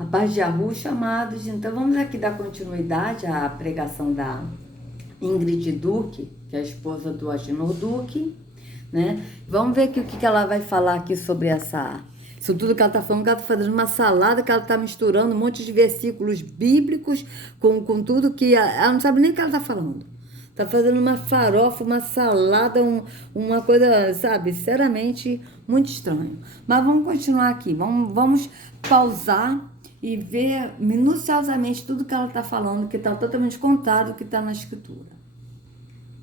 A paz de Yahushua, amados. Então vamos aqui dar continuidade à pregação da Ingrid Duque, que é a esposa do Agenor Duque, né? Vamos ver aqui o que ela vai falar aqui sobre isso tudo que ela está falando, que ela está fazendo uma salada, que ela está misturando um monte de versículos bíblicos com tudo que ela não sabe nem o que ela está falando. Está fazendo uma farofa, uma salada, uma coisa, sabe, sinceramente, muito estranho. Mas vamos continuar aqui, vamos pausar e ver minuciosamente tudo que ela está falando, que está totalmente contado, que está na Escritura.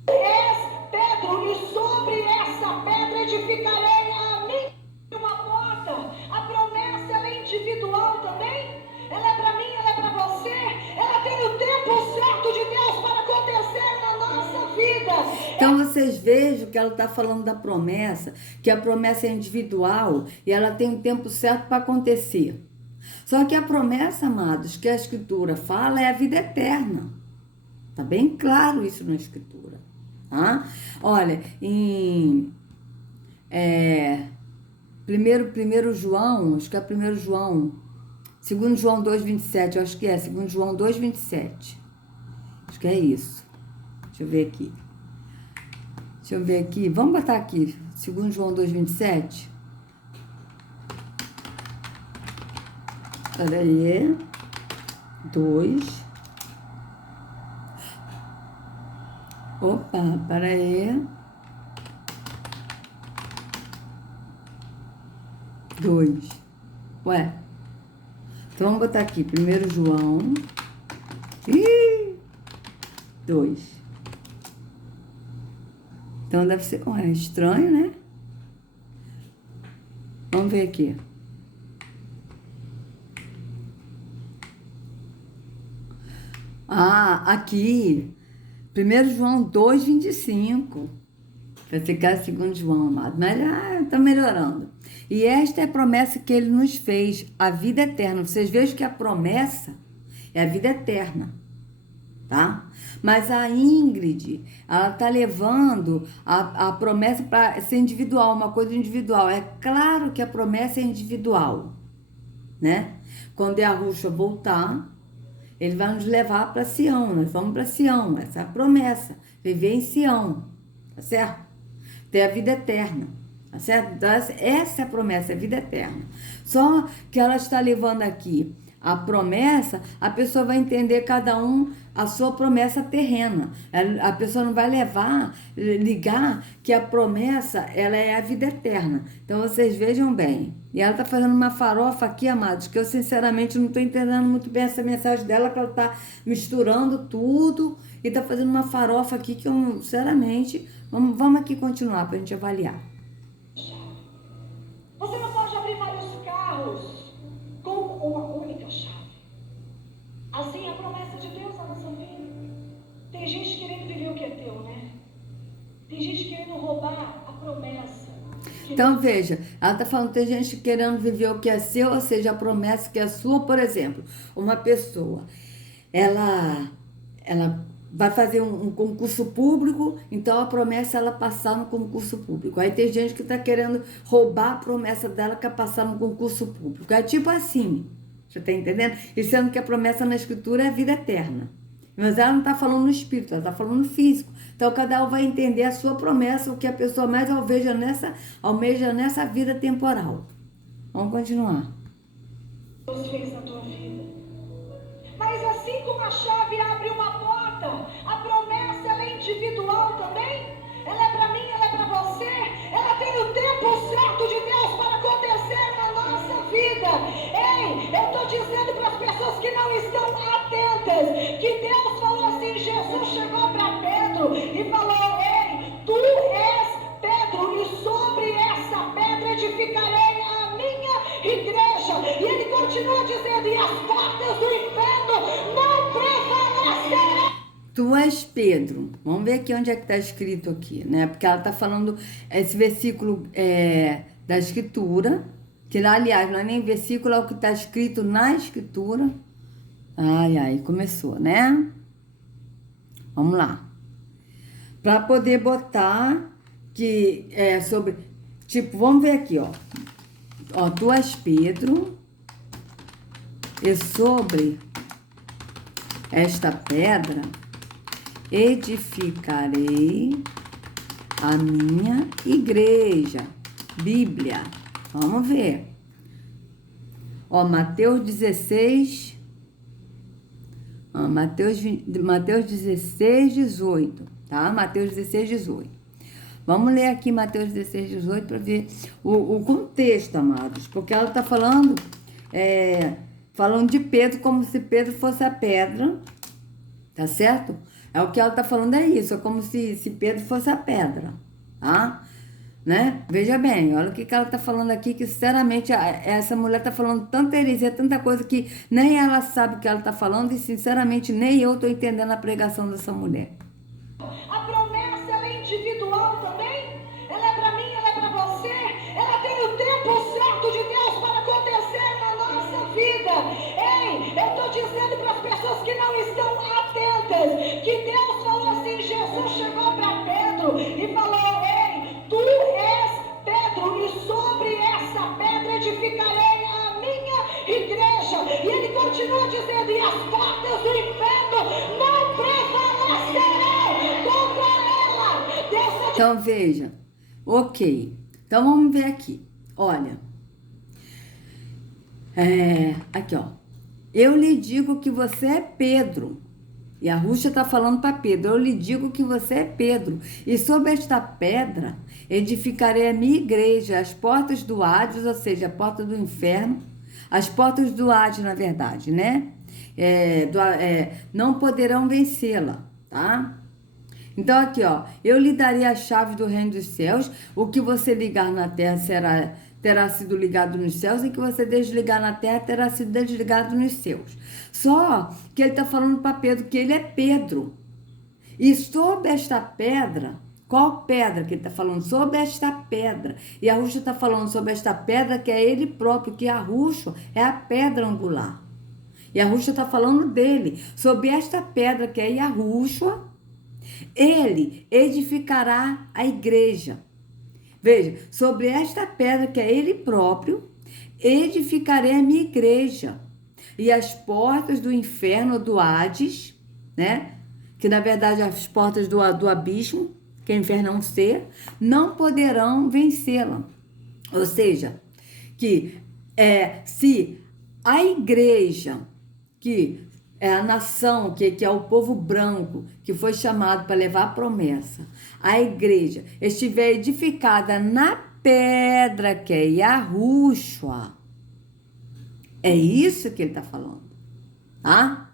És Pedro, e sobre essa pedra edificarei a mim uma porta. A promessa, ela é individual também. Ela é para mim, ela é para você. Ela tem o tempo certo de Deus para acontecer na nossa vida. Então vocês vejam que ela está falando da promessa, que a promessa é individual e ela tem um tempo certo para acontecer. Só que a promessa, amados, que a Escritura fala é a vida eterna. Está bem claro isso na Escritura. Tá? Olha, em primeiro João, acho que é 1 João, 2 João 2,27, eu acho que é 2 João 2,27. Acho que é isso. Deixa eu ver aqui. Vamos botar aqui, 2 João 2,27. Peraí. 2. Opa, peraí. 2. Ué. Então vamos botar aqui, 1 João. 2. Então deve ser estranho, né? Vamos ver aqui. Aqui. 1 João 2,25. Vai ficar 2 João, amado. Mas está melhorando. E esta é a promessa que ele nos fez, a vida eterna. Vocês vejam que a promessa é a vida eterna, tá? Mas a Ingrid, ela está levando a promessa para ser individual, uma coisa individual. É claro que a promessa é individual, né? Quando Yahushua voltar, ele vai nos levar para Sião, nós vamos para Sião, essa é a promessa, viver em Sião, tá certo? Ter a vida eterna, tá certo? Então, essa é a promessa, a vida eterna. Só que ela está levando aqui a promessa, a pessoa vai entender cada um a sua promessa terrena. A pessoa não vai ligar que a promessa, ela é a vida eterna. Então, vocês vejam bem. E ela está fazendo uma farofa aqui, amados, que eu, sinceramente, não estou entendendo muito bem essa mensagem dela, que ela está misturando tudo e está fazendo uma farofa aqui que eu, sinceramente, vamos aqui continuar para a gente avaliar. Você não pode abrir vários carros com uma única chave. Assim é a promessa de Deus na nossa vida. Tem gente querendo viver o que é teu, né? Tem gente querendo roubar a promessa. Então, veja, ela está falando que tem gente querendo viver o que é seu, ou seja, a promessa que é sua. Por exemplo, uma pessoa, ela vai fazer um concurso público, então a promessa é ela passar no concurso público. Aí tem gente que está querendo roubar a promessa dela, que é passar no concurso público. É tipo assim, você está entendendo? E sendo que a promessa na Escritura é a vida eterna. Mas ela não está falando no espírito, ela está falando no físico. Então, cada um vai entender a sua promessa, o que a pessoa mais almeja nessa vida temporal. Vamos continuar. Deus fez na tua vida. Mas assim como a chave abre uma porta, a promessa, ela é individual também. Ela é para mim, ela é para você. Ela tem o tempo certo de Deus para acontecer na nossa vida. Ei, eu estou dizendo para as pessoas que não estão atentas, que Deus falou assim, Jesus chegou para Pedro e falou, ei, tu és Pedro, e sobre essa pedra edificarei a minha igreja. E ele continua dizendo, e as portas do inferno não prevalecerão. Tu és Pedro. Vamos ver aqui onde é que está escrito aqui, né? Porque ela está falando esse versículo da Escritura, que aliás não é nem versículo, é o que está escrito na Escritura. Ai, começou, né? Vamos lá. Para poder botar que é sobre... Tipo, vamos ver aqui, ó. Ó, tu és Pedro. E sobre esta pedra edificarei a minha igreja. Bíblia. Vamos ver. Ó, Mateus 16. Ó, Mateus 16, 18. Tá? Mateus 16, 18. Vamos ler aqui Mateus 16, 18 para ver o contexto, amados. Porque ela está falando de Pedro como se Pedro fosse a pedra. Tá certo? É o que ela está falando, é isso. É como se Pedro fosse a pedra. Tá? Né? Veja bem, olha o que ela está falando aqui, que sinceramente essa mulher está falando tanta heresia, tanta coisa que nem ela sabe o que ela está falando e sinceramente nem eu estou entendendo a pregação dessa mulher. A promessa, ela é individual também. Ela é para mim, ela é para você. Ela tem o tempo certo de Deus para acontecer na nossa vida. Ei, eu estou dizendo para as pessoas que não estão atentas, que Deus falou assim, Jesus chegou para Pedro e falou, ei, tu és Pedro e sobre essa pedra edificarei a minha igreja. E ele continua dizendo, e as portas do inferno não prevalecerão contra ela. Então veja, ok, então vamos ver aqui, olha, aqui ó, eu lhe digo que você é Pedro, e a Rússia está falando para Pedro, eu lhe digo que você é Pedro, e sobre esta pedra edificarei a minha igreja, as portas do Hades, ou seja, a porta do inferno, as portas do Hades na verdade, né, não poderão vencê-la, tá? Então aqui, ó, eu lhe darei a chave do reino dos céus, o que você ligar na terra terá sido ligado nos céus, e o que você desligar na terra terá sido desligado nos céus. Só que ele está falando para Pedro que ele é Pedro. E sobre esta pedra, qual pedra que ele está falando? Sobre esta pedra. E a Rússia está falando sobre esta pedra que é ele próprio, que a Rússia é a pedra angular. E a Rússia está falando dele, sobre esta pedra que é Yahushua, ele edificará a igreja. Veja, sobre esta pedra que é ele próprio, edificarei a minha igreja. E as portas do inferno, do Hades, né? Que na verdade as portas do abismo, que é o inferno é um ser, não poderão vencê-la. Ou seja, que se a igreja, que é a nação, que é o povo branco, que foi chamado para levar a promessa, a igreja estiver edificada na pedra que é Yahushua, é isso que ele está falando, tá?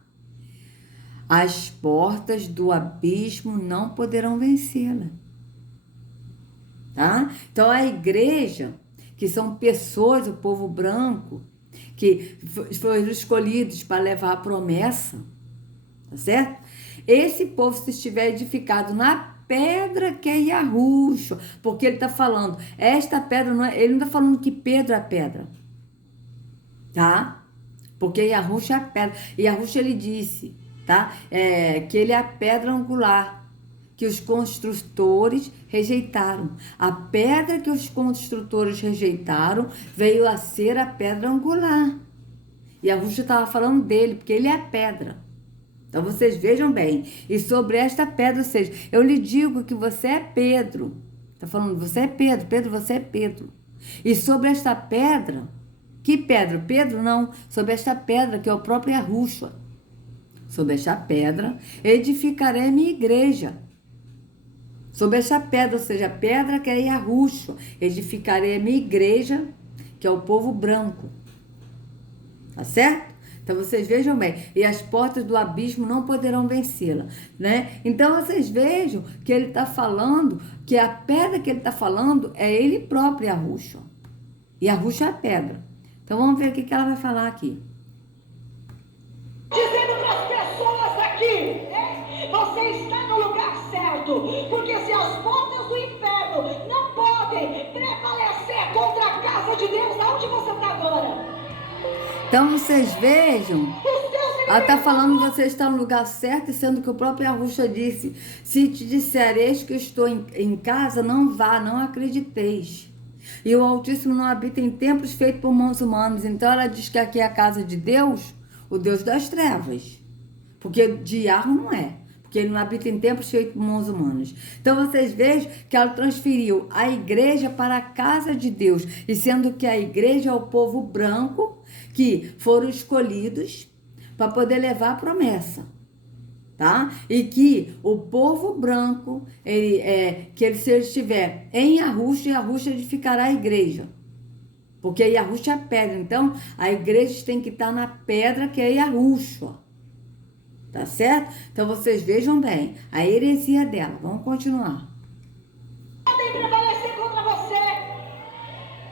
As portas do abismo não poderão vencê-la, tá? Então a igreja, que são pessoas, o povo branco, que foram escolhidos para levar a promessa, tá certo? Esse povo, se estiver edificado na pedra que é Yahushua, porque ele está falando, esta pedra não é, ele não está falando que Pedro é a pedra, tá? Porque Yahushua é a pedra, e Yahushua ele disse, tá? Que ele é a pedra angular, que os construtores rejeitaram. A pedra que os construtores rejeitaram veio a ser a pedra angular. E a Rússia estava falando dele, porque ele é a pedra. Então vocês vejam bem. E sobre esta pedra, ou seja, eu lhe digo que você é Pedro. Está falando, você é Pedro. Pedro, você é Pedro. E sobre esta pedra, que pedra? Pedro não. Sobre esta pedra, que é o próprio Yahushua. Sobre esta pedra, edificarei a minha igreja. Sobre essa pedra, ou seja, a pedra que é Yahushua, edificarei a minha igreja, que é o povo branco. Tá certo? Então vocês vejam bem, e as portas do abismo não poderão vencê-la, né? Então vocês vejam que ele está falando, que a pedra que ele está falando é ele próprio, Yahushua. E Yahushua é a pedra. Então vamos ver o que ela vai falar aqui. Dizendo para as pessoas aqui, você está no lugar certo, porque se as portas do inferno não podem prevalecer contra a casa de Deus, aonde você está agora? Então vocês vejam, ela está falando que você está no lugar certo, sendo que o próprio Yahushua disse, se te dissereis que eu estou em casa, não vá, não acrediteis. E o Altíssimo não habita em templos feitos por mãos humanas. Então ela diz que aqui é a casa de Deus, o Deus das trevas. Porque diabo não é. Porque ele não habita em templos feitos por mãos humanas. Então vocês vejam que ela transferiu a igreja para a casa de Deus. E sendo que a igreja é o povo branco que foram escolhidos para poder levar a promessa. Tá? E que o povo branco, se ele estiver em Yahushua edificará a igreja. Porque Yahushua é a pedra. Então, a igreja tem que estar na pedra que é Yahushua. Tá certo? Então, vocês vejam bem a heresia dela. Vamos continuar. Podem prevalecer contra você.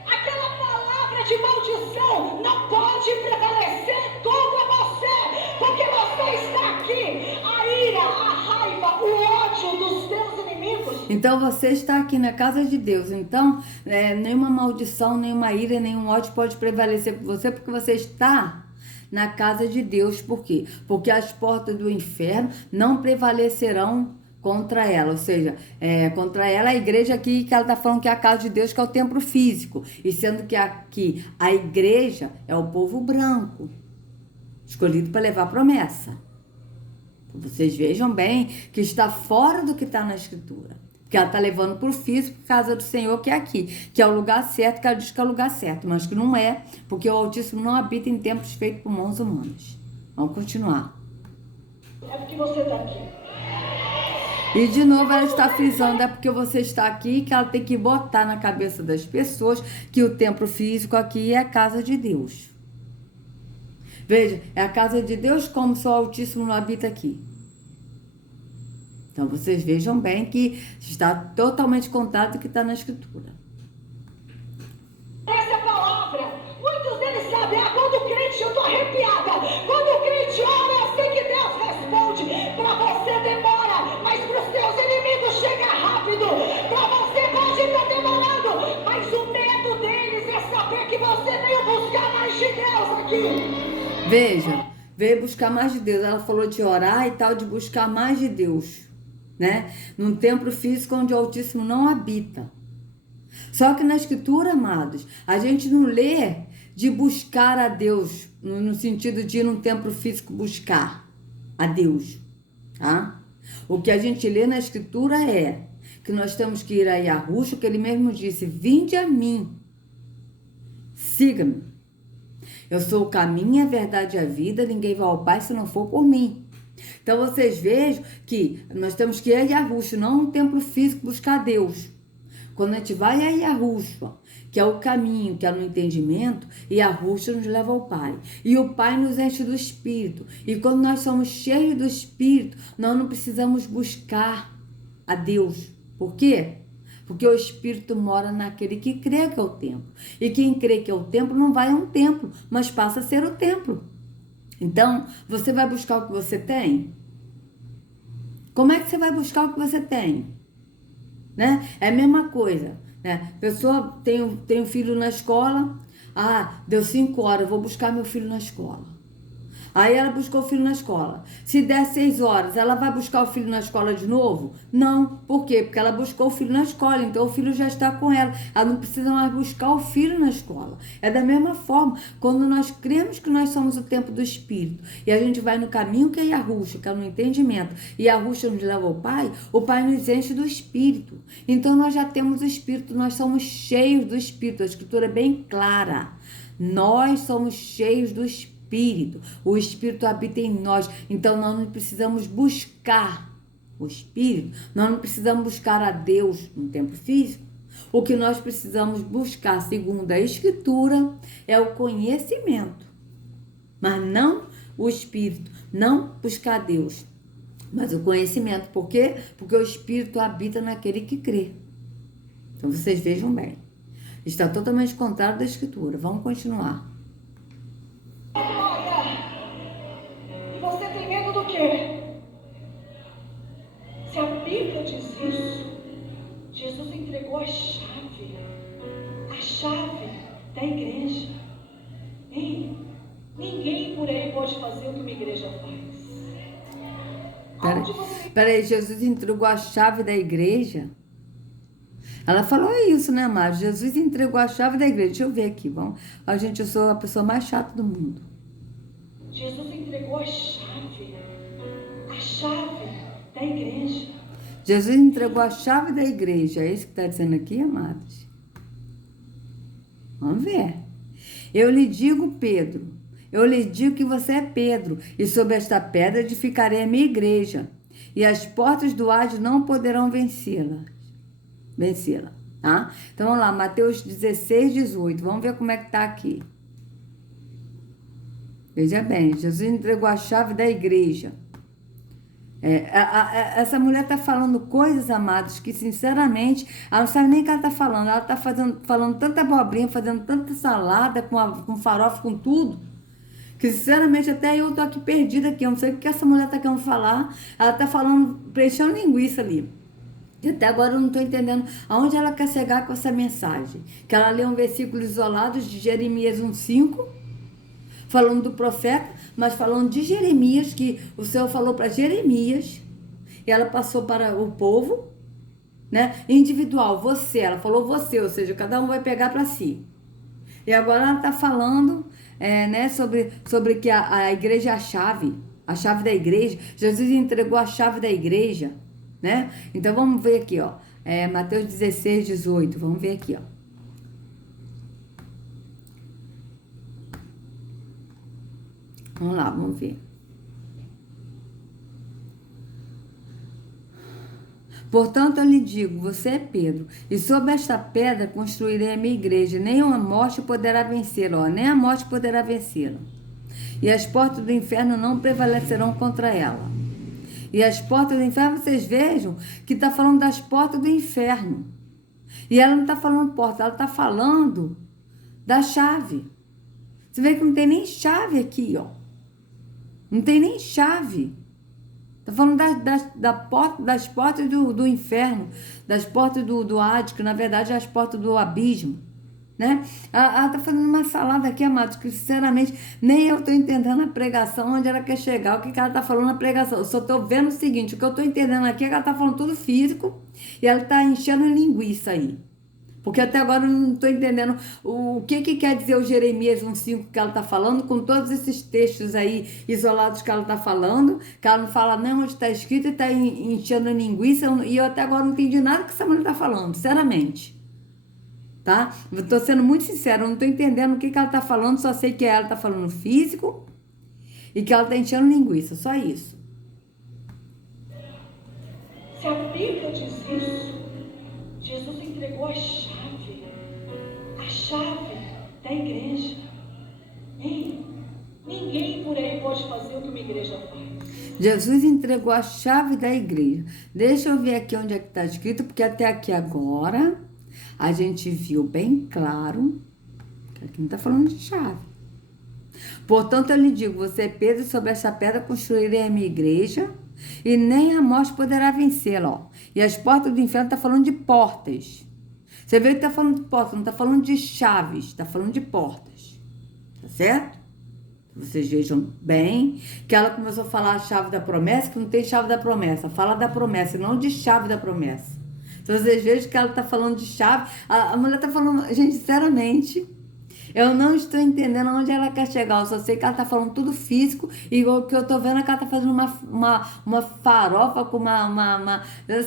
Aquela palavra de maldição não pode prevalecer contra você. Porque você está aqui. A ira, a raiva, o ódio dos teus inimigos. Então você está aqui na casa de Deus. Então nenhuma maldição, nenhuma ira, nenhum ódio pode prevalecer por você, porque você está na casa de Deus. Por quê? Porque as portas do inferno não prevalecerão contra ela. Ou seja, contra ela a igreja aqui, que ela está falando que é a casa de Deus, que é o templo físico. E sendo que aqui a igreja é o povo branco, escolhido para levar a promessa. Vocês vejam bem que está fora do que está na escritura. Porque ela está levando para o físico, casa do Senhor, que é aqui. Que é o lugar certo, que ela diz que é o lugar certo. Mas que não é, porque o Altíssimo não habita em templos feitos por mãos humanas. Vamos continuar. É porque você está aqui. E de novo ela está frisando, é porque você está aqui, que ela tem que botar na cabeça das pessoas que o templo físico aqui é a casa de Deus. Veja, é a casa de Deus como se o Altíssimo não habita aqui. Então, vocês vejam bem que está totalmente contrário do que está na Escritura. Essa é a palavra. Muitos deles sabem. Quando o crente, eu estou arrepiada. Quando o crente ora, eu sei que Deus responde. Para você demora, mas para os seus inimigos chega rápido. Para você pode estar demorando, mas o medo deles é saber que você veio buscar mais de Deus aqui. Veja, veio buscar mais de Deus. Ela falou de orar e tal, de buscar mais de Deus, né? Num templo físico onde o Altíssimo não habita. Só que na Escritura, amados, a gente não lê de buscar a Deus, no sentido de ir num templo físico buscar a Deus, tá? O que a gente lê na Escritura é que nós temos que ir a Yahushua, que ele mesmo disse, vinde a mim, siga-me. Eu sou o caminho, a verdade e a vida, ninguém vai ao Pai se não for por mim. Então vocês vejam que nós temos que ir a Yahushua, não um templo físico buscar Deus. Quando a gente vai a Yahushua, que é o caminho, que é no entendimento, e Yahushua nos leva ao Pai. E o Pai nos enche do Espírito. E quando nós somos cheios do Espírito, nós não precisamos buscar a Deus. Por quê? Porque o Espírito mora naquele que crê que é o templo. E quem crê que é o templo não vai a um templo, mas passa a ser o templo. Então, você vai buscar o que você tem? Como é que você vai buscar o que você tem? Né? É a mesma coisa, né? Pessoa tem um filho na escola, deu 5 horas, eu vou buscar meu filho na escola. Aí ela buscou o filho na escola. Se der 6 horas, ela vai buscar o filho na escola de novo? Não. Por quê? Porque ela buscou o filho na escola, então o filho já está com ela. Ela não precisa mais buscar o filho na escola. É da mesma forma, quando nós cremos que nós somos o templo do Espírito, e a gente vai no caminho que é Yahushua, que é no entendimento, e Yahushua nos leva ao Pai, o Pai nos enche do Espírito. Então nós já temos o Espírito, nós somos cheios do Espírito. A Escritura é bem clara. Nós somos cheios do Espírito. O Espírito habita em nós, então nós não precisamos buscar o Espírito, nós não precisamos buscar a Deus no templo físico. O que nós precisamos buscar, segundo a Escritura, é o conhecimento, mas não o Espírito, não buscar Deus, mas o conhecimento. Por quê? Porque o Espírito habita naquele que crê. Então vocês vejam bem, está totalmente contrário da Escritura. Vamos continuar. E você tem medo do quê? Se a Bíblia diz isso, Jesus entregou a chave da igreja. Ei, ninguém por aí pode fazer o que uma igreja faz. Peraí, Jesus entregou a chave da igreja? Ela falou isso, né, Márcio? Jesus entregou a chave da igreja. Deixa eu ver aqui, vamos. Gente, eu sou a pessoa mais chata do mundo. Jesus entregou a chave da igreja. Jesus entregou a chave da igreja. É isso que está dizendo aqui, amados? Vamos ver. Eu lhe digo, Pedro, eu lhe digo que você é Pedro, e sobre esta pedra edificarei a minha igreja, e as portas do Hades não poderão vencê-la. Tá? Então vamos lá, Mateus 16, 18. Vamos ver como é que está aqui. Veja bem, Jesus entregou a chave da igreja. Essa mulher está falando coisas, amados, que sinceramente, ela não sabe nem o que ela está falando. Ela está falando tanta abobrinha, fazendo tanta salada com farofa, com tudo, que sinceramente até eu estou aqui perdida aqui. Eu não sei o que essa mulher está querendo falar. Ela está falando, preenchendo linguiça ali. E até agora eu não estou entendendo aonde ela quer chegar com essa mensagem. Que ela lê um versículo isolado de Jeremias 1:5, falando do profeta, mas falando de Jeremias, que o Senhor falou para Jeremias, e ela passou para o povo, né? Individual, você, ela falou você, ou seja, cada um vai pegar para si. E agora ela está falando, né, sobre que a igreja é a chave da igreja. Jesus entregou a chave da igreja, né? Então vamos ver aqui, ó, Mateus 16, 18, vamos ver aqui, ó. Vamos lá, vamos ver. Portanto, eu lhe digo, você é Pedro, e sobre esta pedra construirei a minha igreja, nem a morte poderá vencê-la, ó, nem a morte poderá vencê-la. E as portas do inferno não prevalecerão contra ela. E as portas do inferno, vocês vejam que está falando das portas do inferno. E ela não está falando porta, ela está falando da chave. Você vê que não tem nem chave aqui, ó. Não tem nem chave. Está falando das portas do inferno, das portas do Hades, que na verdade é as portas do abismo, né? Ela está fazendo uma salada aqui, amados, que sinceramente nem eu estou entendendo a pregação, onde ela quer chegar, o que ela está falando na pregação. Eu só estou vendo o seguinte, o que eu estou entendendo aqui é que ela está falando tudo físico e ela está enchendo linguiça aí. Porque até agora eu não estou entendendo o que quer dizer o Jeremias 1:5 que ela está falando, com todos esses textos aí isolados que ela está falando, que ela não fala nem onde está escrito e está enchendo linguiça, e eu até agora não entendi nada que essa mulher está falando, sinceramente. Tá? Estou sendo muito sincera, eu não estou entendendo o que ela está falando, só sei que ela está falando físico e que ela está enchendo linguiça, só isso. Se a Bíblia diz isso, Jesus entregou a chave da igreja. Ei, ninguém por aí pode fazer o que uma igreja faz. Jesus entregou a chave da igreja. Deixa eu ver aqui onde é que está escrito, porque até aqui agora a gente viu bem claro que aqui não está falando de chave. Portanto, eu lhe digo, você é Pedro, sobre essa pedra construirei a minha igreja, e nem a morte poderá vencê-la, ó. E as portas do inferno está falando de portas. Você vê que está falando de portas, não está falando de chaves, está falando de portas. Tá certo? Vocês vejam bem que ela começou a falar a chave da promessa, que não tem chave da promessa. Fala da promessa, não de chave da promessa. Então vocês vejam que ela está falando de chave. A mulher está falando, gente, sinceramente, eu não estou entendendo onde ela quer chegar. Eu só sei que ela está falando tudo físico. E o que eu estou vendo é que ela está fazendo uma farofa com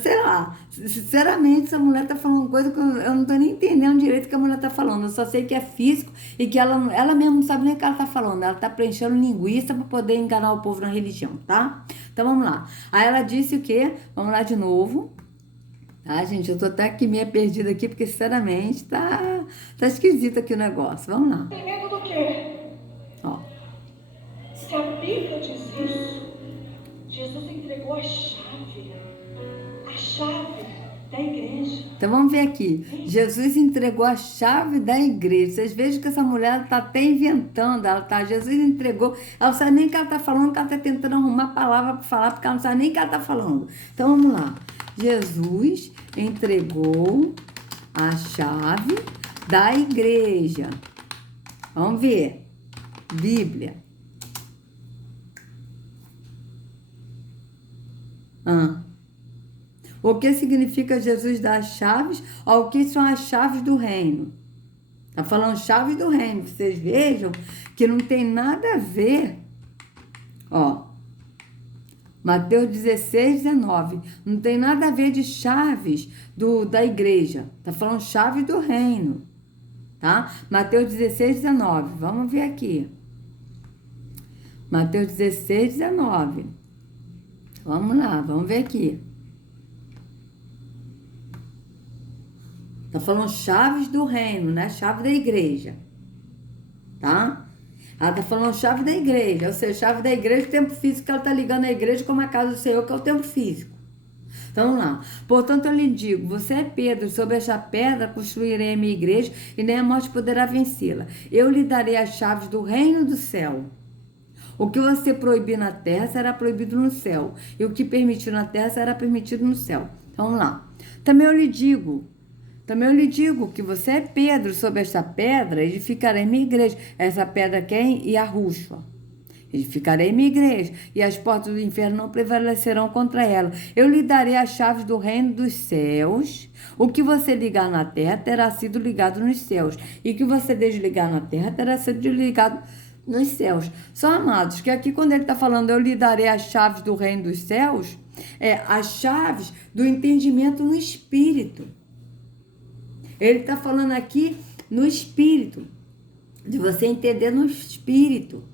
sei lá. Sinceramente, essa mulher está falando coisa que eu não estou nem entendendo direito o que a mulher está falando. Eu só sei que é físico e que ela mesma não sabe nem o que ela está falando. Ela está preenchendo linguiça para poder enganar o povo na religião, tá? Então vamos lá. Aí ela disse o quê? Vamos lá de novo. Ah, gente, eu tô até aqui meio perdida aqui, porque sinceramente tá esquisito aqui o negócio. Vamos lá. Tem medo do quê? Ó. Se a Bíblia diz isso, Jesus entregou a chave da igreja. Então vamos ver aqui. Jesus entregou a chave da igreja. Vocês vejam que essa mulher tá até inventando. Jesus entregou. Ela não sabe nem o que ela tá falando, que ela tá tentando arrumar palavra para falar, porque ela não sabe nem o que ela tá falando. Então vamos lá. Jesus entregou a chave da igreja. Vamos ver. Bíblia. O que significa Jesus dar as chaves? O que são as chaves do reino? Está falando chaves do reino. Vocês vejam que não tem nada a ver Ó, Mateus 16, 19. Não tem nada a ver de chaves da igreja. Tá falando chave do reino. Tá? Mateus 16, 19. Vamos ver aqui. Mateus 16, 19. Vamos lá, vamos ver aqui. Tá falando chaves do reino, né? Chave da igreja. Tá? Ela tá falando chave da igreja, ou seja, chave da igreja, o tempo físico que ela tá ligando a igreja como a casa do Senhor, que é o tempo físico. Então, vamos lá. Portanto, eu lhe digo, você é Pedro, sobre esta pedra construirei a minha igreja e nem a morte poderá vencê-la. Eu lhe darei as chaves do reino do céu. O que você proibir na terra será proibido no céu, e o que permitir na terra será permitido no céu. Então, vamos lá. Também eu lhe digo que você é Pedro, sobre esta pedra edificarei minha igreja. Essa pedra quem? Yahushua. Edificarei minha igreja, e as portas do inferno não prevalecerão contra ela. Eu lhe darei as chaves do reino dos céus. O que você ligar na terra terá sido ligado nos céus, e o que você desligar na terra terá sido desligado nos céus. Só, amados, que aqui quando ele está falando eu lhe darei as chaves do reino dos céus, as chaves do entendimento no espírito. Ele está falando aqui no espírito, de você entender no espírito,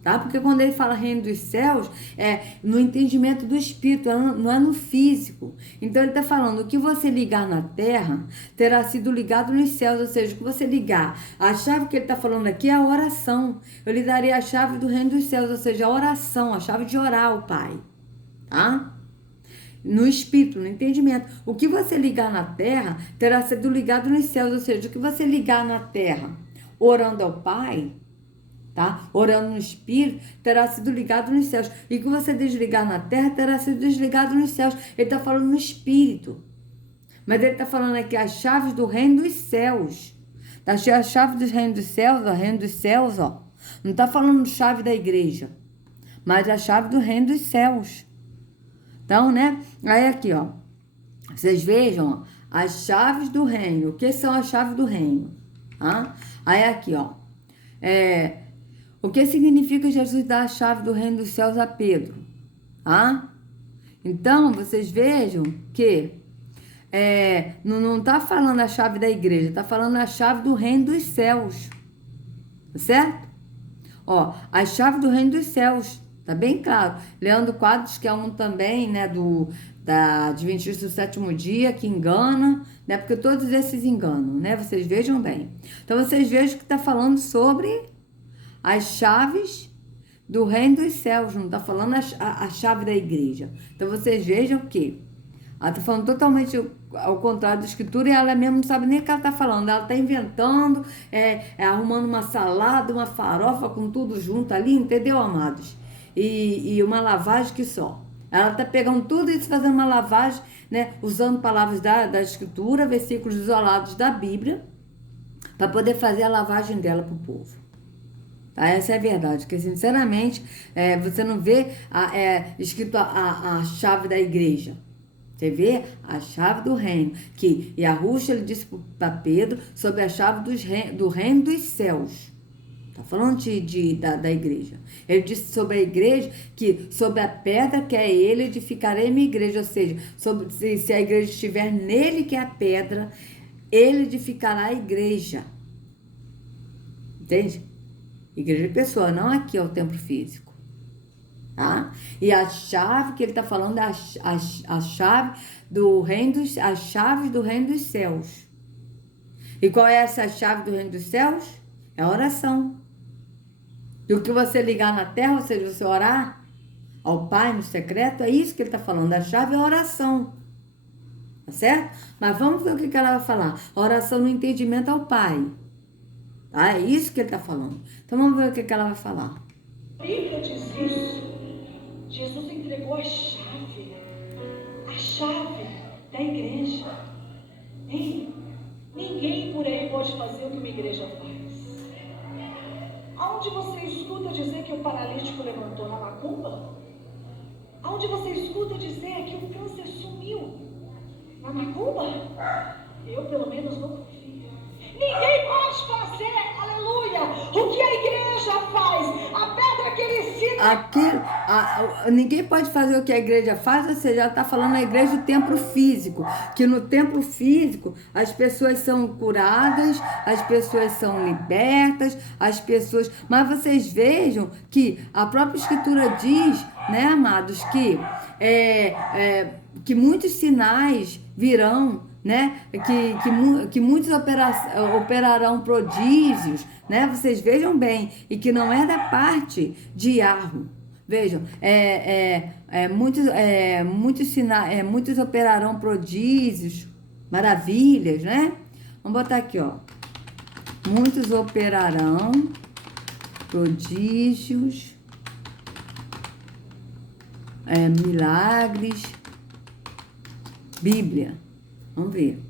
tá? Porque quando ele fala reino dos céus, é no entendimento do espírito, não é no físico. Então ele está falando, o que você ligar na terra terá sido ligado nos céus, ou seja, o que você ligar. A chave que ele está falando aqui é a oração. Eu lhe darei a chave do reino dos céus, ou seja, a oração, a chave de orar ao Pai, tá? No espírito, no entendimento. O que você ligar na terra terá sido ligado nos céus, ou seja, o que você ligar na terra orando ao Pai, tá? Orando no espírito, terá sido ligado nos céus. E o que você desligar na terra terá sido desligado nos céus. Ele está falando no espírito. Mas ele está falando aqui as chaves do reino dos céus. Tá? A chave dos reinos dos céus, ó, reino dos céus, ó. Não está falando chave da igreja, mas a chave do reino dos céus. Então, né? Aí aqui, ó. Vocês vejam, ó, as chaves do reino. O que são as chaves do reino? Tá? Aí aqui, ó. O que significa Jesus dar a chave do reino dos céus a Pedro? Tá? Então, vocês vejam que não está falando a chave da igreja, está falando a chave do reino dos céus. Tá certo? Ó, a chave do reino dos céus. Tá bem claro. Leandro Quadros, que é um também, né, da Adventista do Sétimo Dia, que engana, né, porque todos esses enganam, né, vocês vejam bem. Então, vocês vejam que tá falando sobre as chaves do reino dos céus, não tá falando a chave da igreja. Então, vocês vejam que ela tá falando totalmente ao contrário da escritura, e ela mesmo não sabe nem o que ela tá falando. Ela tá inventando, arrumando uma salada, uma farofa com tudo junto ali, entendeu, amados? E uma lavagem que só. Ela está pegando tudo isso, fazendo uma lavagem, né, usando palavras da escritura, versículos isolados da Bíblia, para poder fazer a lavagem dela para o povo. Tá? Essa é a verdade, porque sinceramente, você não vê escrito a chave da igreja. Você vê a chave do reino, que Yahushua ele disse para Pedro sobre a chave do reino dos céus. Está falando da igreja. Ele disse sobre a igreja que sobre a pedra que é ele edificarei minha igreja. Ou seja, se a igreja estiver nele que é a pedra, ele edificará a igreja. Entende? Igreja de pessoa, não aqui é o templo físico. Tá? E a chave que ele está falando é a chave do reino as chaves do reino dos céus. E qual é essa chave do reino dos céus? É a oração. E o que você ligar na terra, ou seja, você orar ao Pai no secreto, é isso que ele está falando. A chave é a oração. Tá certo? Mas vamos ver o que ela vai falar. A oração no entendimento ao Pai. Tá? É isso que ele está falando. Então vamos ver o que ela vai falar. A Bíblia diz isso. Jesus entregou a chave da igreja. Hein? Ninguém por aí pode fazer o que uma igreja faz. Aonde você escuta dizer que o paralítico levantou? Na macumba? Aonde você escuta dizer que o câncer sumiu? Na macumba? Eu pelo menos não confio. Ninguém pode fazer, aleluia, o que a igreja faz. A pedra que ele cita Ninguém pode fazer o que a igreja faz, ou seja, ela está falando a igreja do templo físico, que no templo físico as pessoas são curadas, as pessoas são libertas, as pessoas... Mas vocês vejam que a própria Escritura diz, né, amados, que muitos sinais virão, né? Que muitos operarão prodígios, né? Vocês vejam bem, e que não é da parte de Yahweh. Vejam, muitos operarão prodígios, maravilhas, né? Vamos botar aqui, ó. Muitos operarão prodígios, milagres, Bíblia. Vamos ver.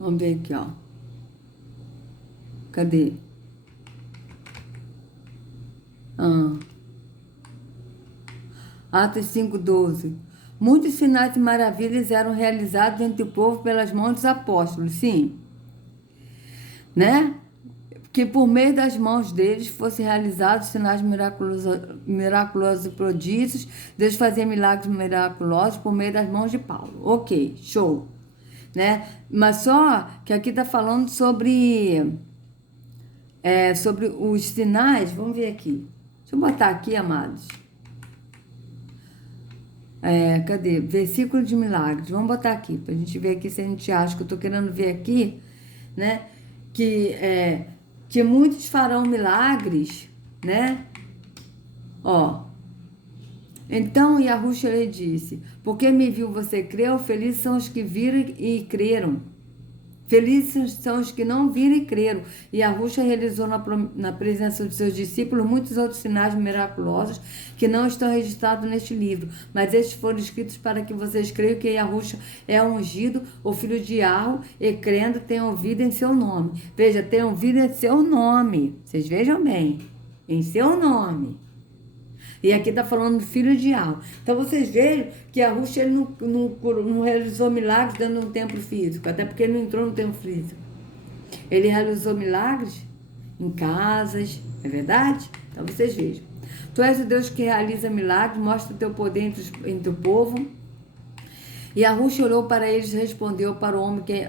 Vamos ver aqui, ó. Cadê? Atos 5:12. Muitos sinais e maravilhas eram realizados entre o povo pelas mãos dos apóstolos, sim. Né? Que por meio das mãos deles fossem realizados sinais miraculosos e prodígios. Deus fazia milagres miraculosos por meio das mãos de Paulo. Ok, show. Né? Mas só que aqui está falando sobre os sinais. Vamos ver aqui. Deixa eu botar aqui, amados. Cadê? Versículo de milagres. Vamos botar aqui, para a gente ver aqui se a gente acha que eu estou querendo ver aqui, né? Que muitos farão milagres, né? Ó. Então Yahushua lhe disse: porque me viu você creu, felizes são os que viram e creram. Felizes são os que não viram e creram. E Yahushua realizou na presença de seus discípulos muitos outros sinais miraculosos que não estão registrados neste livro. Mas estes foram escritos para que vocês creiam que Yahushua é ungido, o filho de Yahweh, e crendo tenham vida em seu nome. Veja, tenham vida em seu nome. Vocês vejam bem. Em seu nome. E aqui está falando do filho de Yahweh. Então vocês vejam que Yahushua ele não realizou milagres dentro de um templo físico, até porque ele não entrou no templo físico. Ele realizou milagres em casas, é verdade? Então vocês vejam. Tu és o Deus que realiza milagres, mostra o teu poder entre o povo. E Yahushua olhou para eles e respondeu para o homem que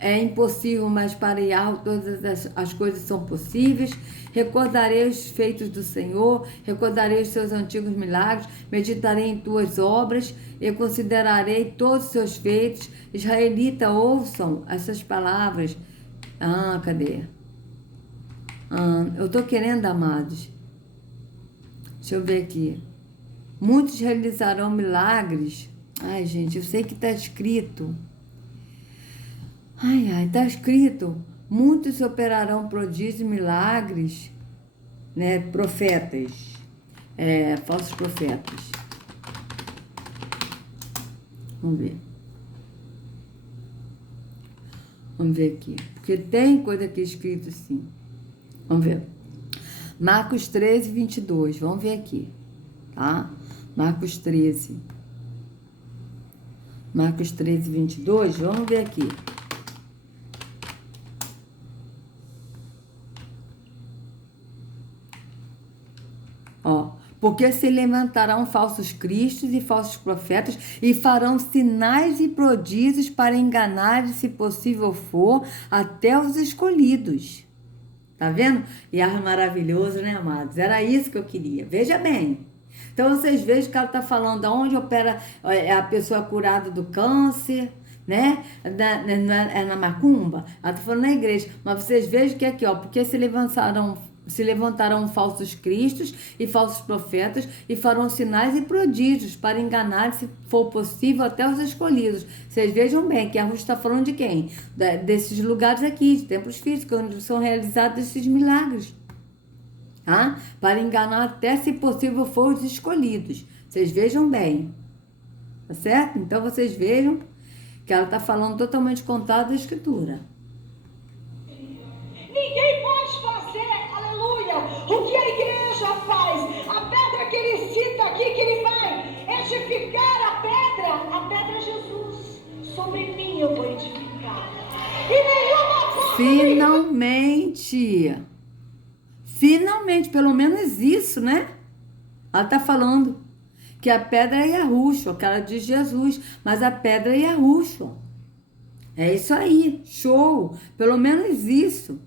é impossível, mas para Yahweh todas as coisas são possíveis. Recordarei os feitos do Senhor, recordarei os seus antigos milagres, meditarei em tuas obras e considerarei todos os seus feitos. Israelita, ouçam essas palavras. Cadê? Eu estou querendo, amados. Deixa eu ver aqui. Muitos realizarão milagres. Ai, gente, eu sei que está escrito. Está escrito. Muitos operarão prodígios e milagres, né? Profetas, falsos profetas. Vamos ver. Vamos ver aqui. Porque tem coisa aqui escrito assim. Vamos ver. Marcos 13, 22. Vamos ver aqui. Tá? Marcos 13. Marcos 13, 22. Vamos ver aqui. Porque se levantarão falsos cristos e falsos profetas e farão sinais e prodígios para enganar, se possível for, até os escolhidos. Tá vendo? E é maravilhoso, né, amados? Era isso que eu queria. Veja bem. Então, vocês vejam que ela está falando aonde opera a pessoa curada do câncer, né? Na macumba. Ela está falando na igreja. Mas vocês vejam que aqui, porque se levantarão falsos cristos e falsos profetas e farão sinais e prodígios para enganar, se for possível, até os escolhidos. Vocês vejam bem que a Rússia está falando de quem? Desses lugares aqui, de templos físicos, onde são realizados esses milagres. Tá? Para enganar até, se possível, for os escolhidos. Vocês vejam bem. Tá certo? Então vocês vejam que ela está falando totalmente contrário da Escritura. Ninguém pode fazer, aleluia, o que a igreja faz. A pedra que ele cita aqui, que ele vai edificar a pedra é Jesus. Sobre mim eu vou edificar. E nenhuma Finalmente, pelo menos isso, né? Ela está falando que a pedra é Yahushua, que ela diz Jesus, mas a pedra é Yahushua. É isso aí, show, pelo menos isso.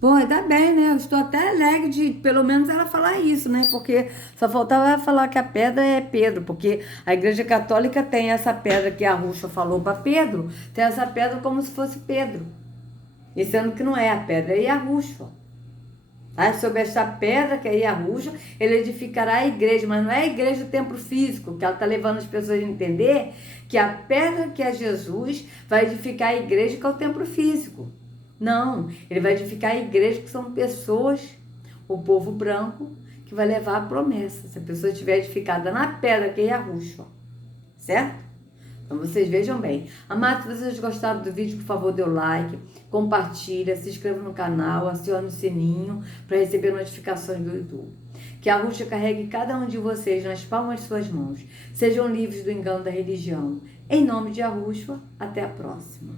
Pô, ainda bem, né? Eu estou até alegre de pelo menos ela falar isso, né? Porque só faltava ela falar que a pedra é Pedro, porque a Igreja Católica tem essa pedra que a Yahushua falou para Pedro, tem essa pedra como se fosse Pedro. E sendo que não é, a pedra é Yahushua. Tá? Sobre esta pedra que é Yahushua, ele edificará a igreja, mas não é a igreja do templo físico, que ela está levando as pessoas a entender que a pedra que é Jesus vai edificar a igreja que é o templo físico. Não, ele vai edificar a igreja que são pessoas, o povo branco, que vai levar a promessa. Se a pessoa estiver edificada na pedra que é Yahushua, certo? Então vocês vejam bem. Amados, se vocês gostaram do vídeo, por favor, dê o like, compartilha, se inscreva no canal, acione o sininho para receber notificações do YouTube. Que a Yahushua carregue cada um de vocês nas palmas de suas mãos. Sejam livres do engano da religião. Em nome de Yahushua, até a próxima.